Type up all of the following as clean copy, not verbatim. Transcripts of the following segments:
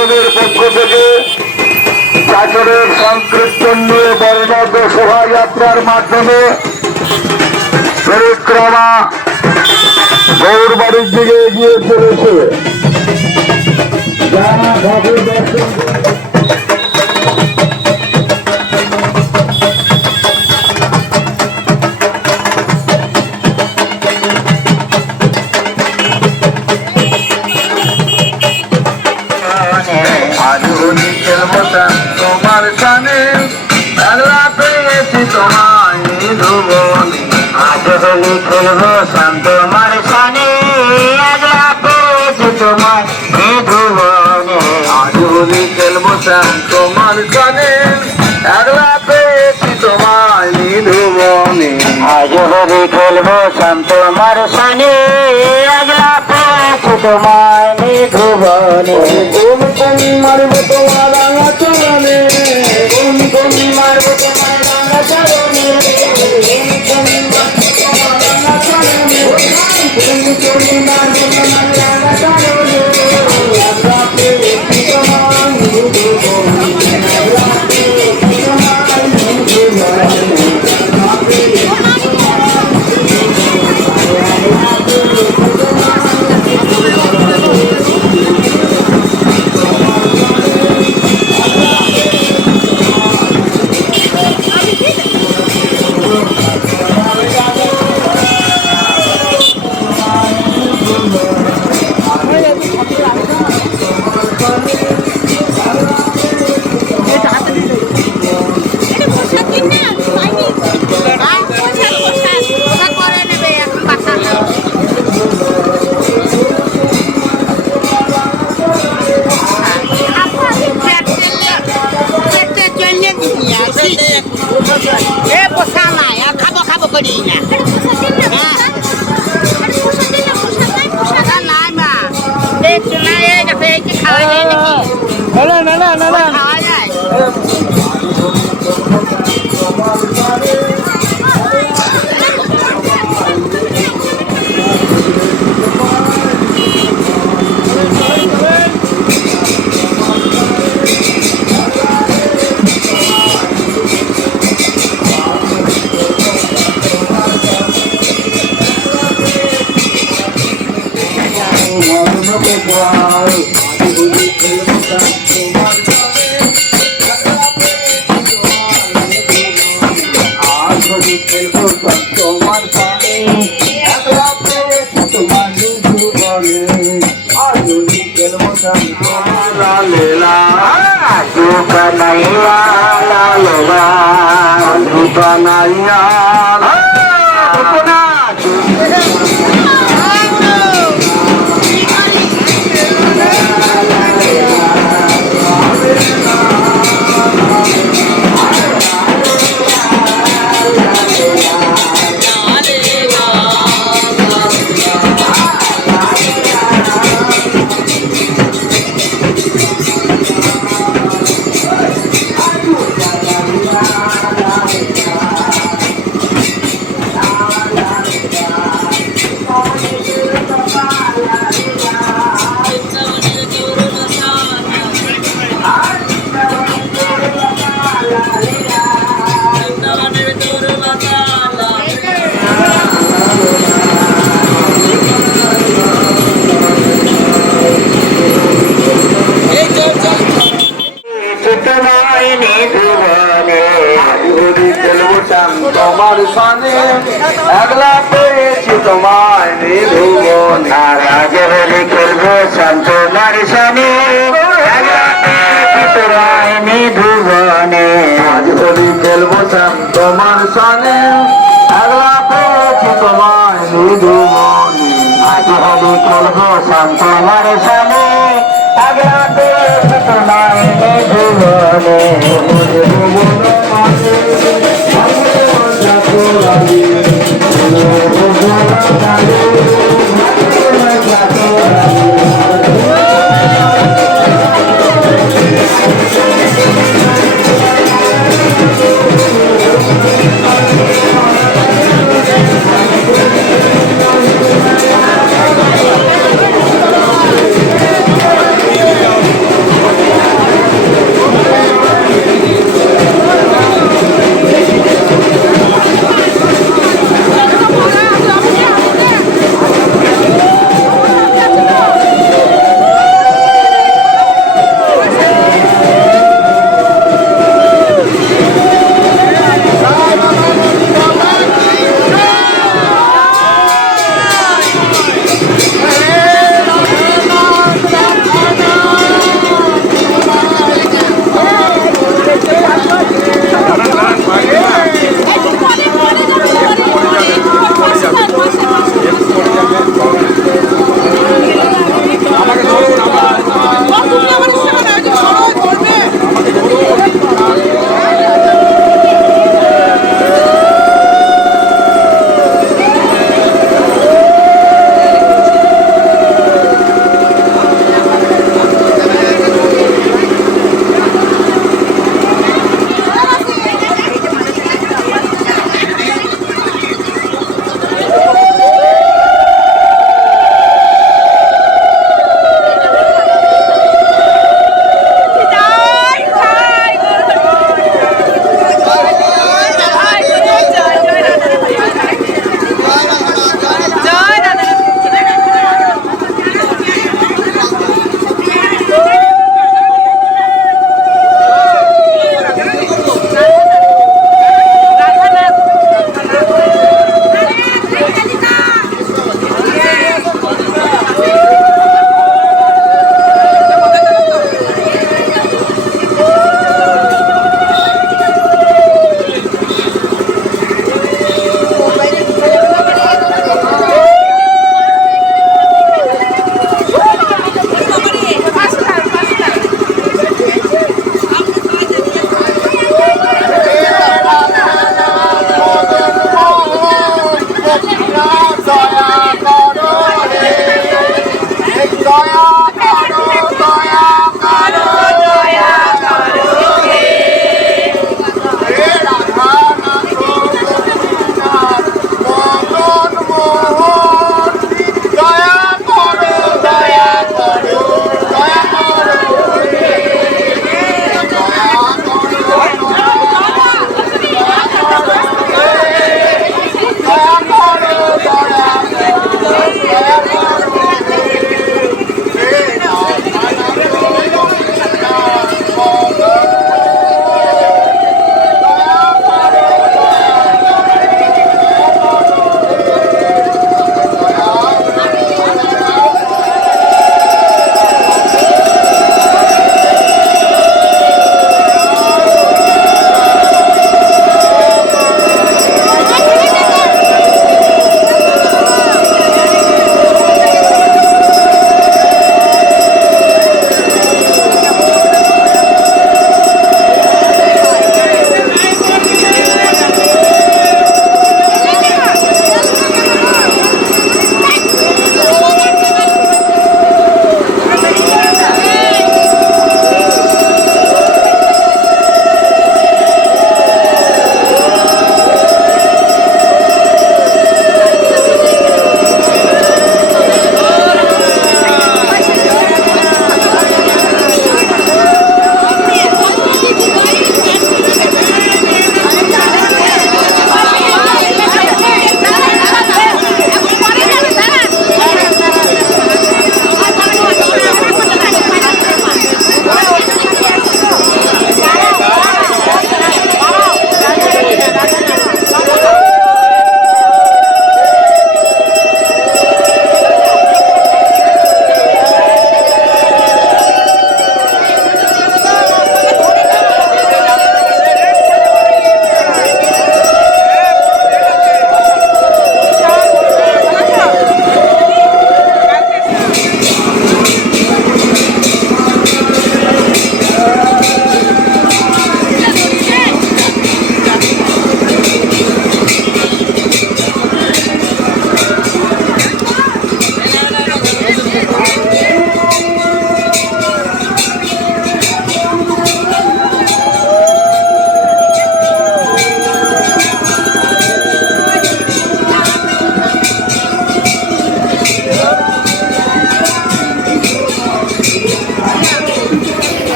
আন্দোলনের পক্ষ থেকে চাকরের সংকীর্তন নিয়ে বর্ণাঢ্য শোভাযাত্রার মাধ্যমে পরিক্রমা গৌর বাড়ির দিকে এগিয়ে চলেছে। যারা ঠাকুর দর্শন তোমার সানে পেয়েছি তোমায় ধুবনে আজ হলি খেলবো শান্ত তোমার সানে পেয়েছি তোমায় ধুবনে আজ হলি খেলবো শান্ত তোমার সানে একলা পেয়েছি তোমায় ধুবনে আজ হলি খেলবো শান্ত তোমার সানে একলা পেয়েছি তোমায় ধুবনে কোন কোন মারবো তোমার রাঙা চরণে কোন কোন মারবো তোমার রাঙা চরণে কোন কোন মারবো তোমার রাঙা চরণে কোন কোন মারবো তোমার রাঙা চরণে আমরা পেয়েছি তোমায় ধুবনে আমরা পেয়েছি তোমায় তোমার সানে একলা পেয়েছি তোমায় ধুবনে আজ হলি খেলবো শান্ত তোমার সানে একলা পেয়েছি তোমায় ধুবনে আজ হলি খেলবো শান্ত তোমার সানে একলা পেয়েছি তোমায় ধুবনে আজ হলি খেলবো শান্ত তোমার সানে একলা পেয়েছি তোমায় ধুবনে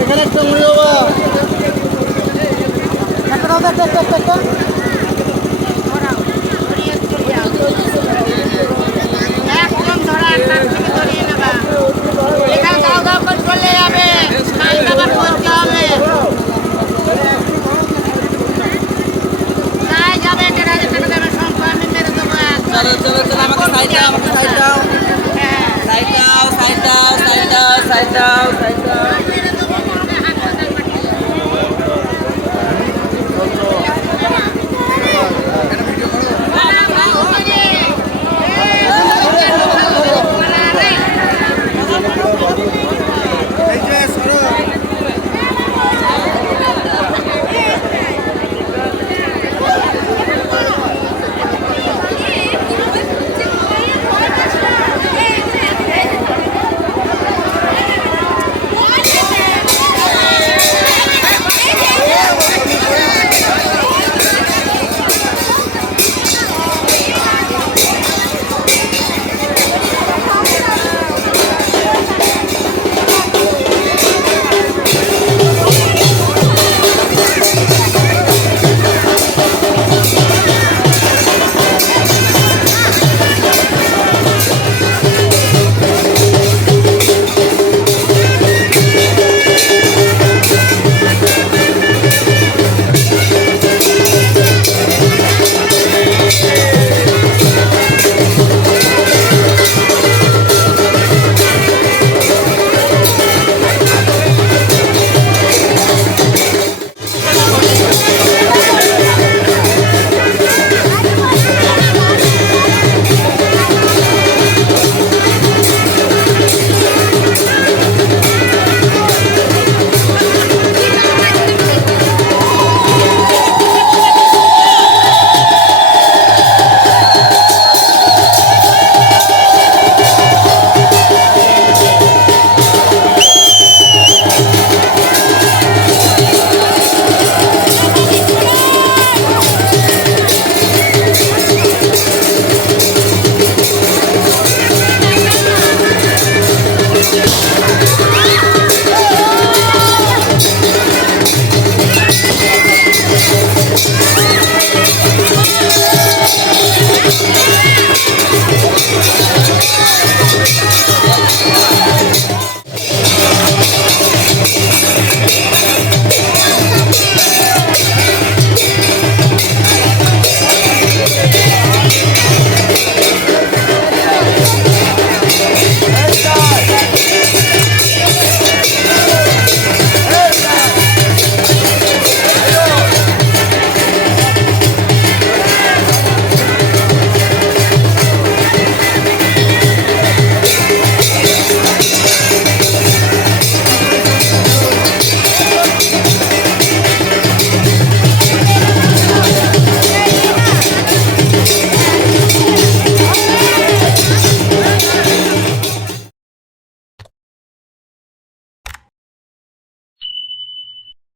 এখানে একটা মুড়ি বাবা একটা দাও তো, একটা একদম ধরা একটা থেকে ধরিয়ে নেবা এখানে দাও দাও করে চলে যাবে মাইক আবার করতে হবে তাই যাবে 1,000 টাকা দেবে সংখ্যা আমি মেরে দেবো চলো চলো চলো আমাকে সাইড দাও, আমাকে সাইড দাও, হ্যাঁ সাইড দাও, সাইড দাও, সাইড দাও, সাইড দাও, সাইড দাও।